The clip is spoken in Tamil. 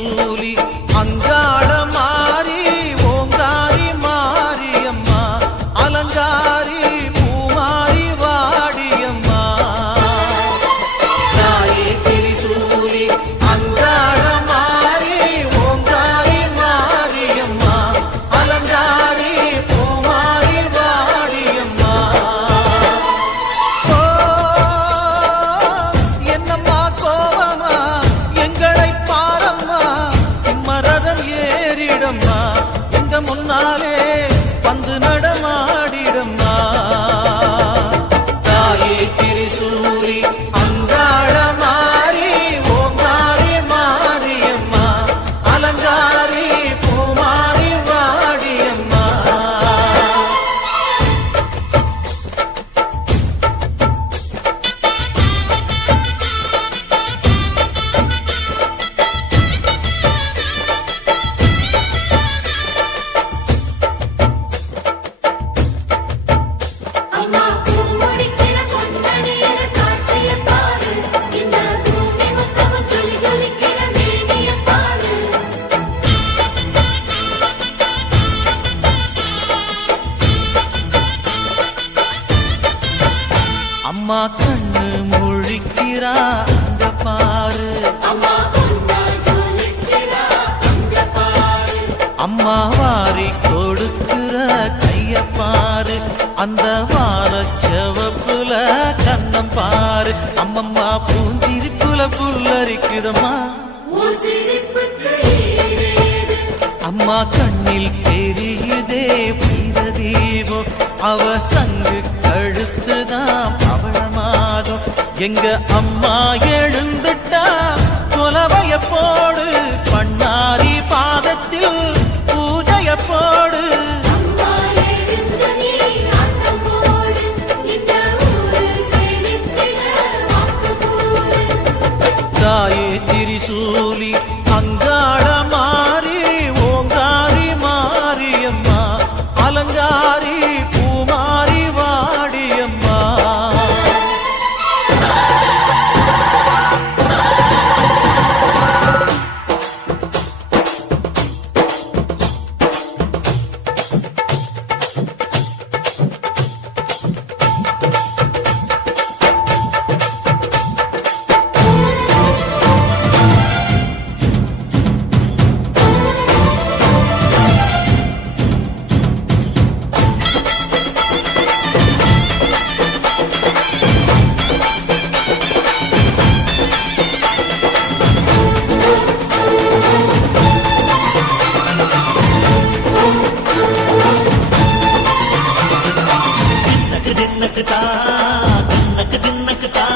திரிசூலி அங்காள மாறி ஓங்காரி மாரியம்மா அலங்காரி பூமாரி வாடியம்மா தாயே திரிசூலி அங்காள மாறி ஓங்காரி மாரியம்மா அலங்காரி பூமாரி வாடியம்மா என்னம்மா கோவமா எங்களை பாரம்மா சிம்மரதம் ஏறிடம்மா எங்க முன்னாலே வந்து நடமாடிடம்மா தாயே திரிசூலி அங்காள மாறி ஓங்காரி மாரியம்மா அலங்காரி பூமாரி வாடியம்மா அம்மா பூமுடிக்கிற பொன்னணியில காட்சிய பாரு இந்த பூமி முத்தமும் ஜொலி ஜொலிக்கிற மேனிய பாரு அம்மா கண்ணு முழிக்கிறா அங்க பாரு அம்மா பொன்னா ஜொலிக்கிறா அங்க பாரு அம்மா வாரி கொடுக்கிற கைய பாரு அந்த வானச்சவப்புல கண்ணம் பாரு அம்மம்மா பூந்திரிப்புல புல்லரிக்குதம்மா உன் சிரிப்புக்கு ஈடேது அம்மா கண்ணில் தெரியுதே வீர தீபம் அவ சங்கு கழுத்துதான் பவளமாகும் எங்க அம்மா எழுந்துட்டா கொலவைய போடு பண்ணாரி பாதத்தில் பூஜைய போடு அம்மா எழுந்து நீ ஆட்டம் போடு இந்த ஊரு செழித்திட வாக்கு கூறு தாயே திரிசூலி அங்காள மாறி ஓங்காரி மாரியம்மா அலங்காரி பூமாரி வாடியம்மா தின்னக்கு தின்னக்கு தா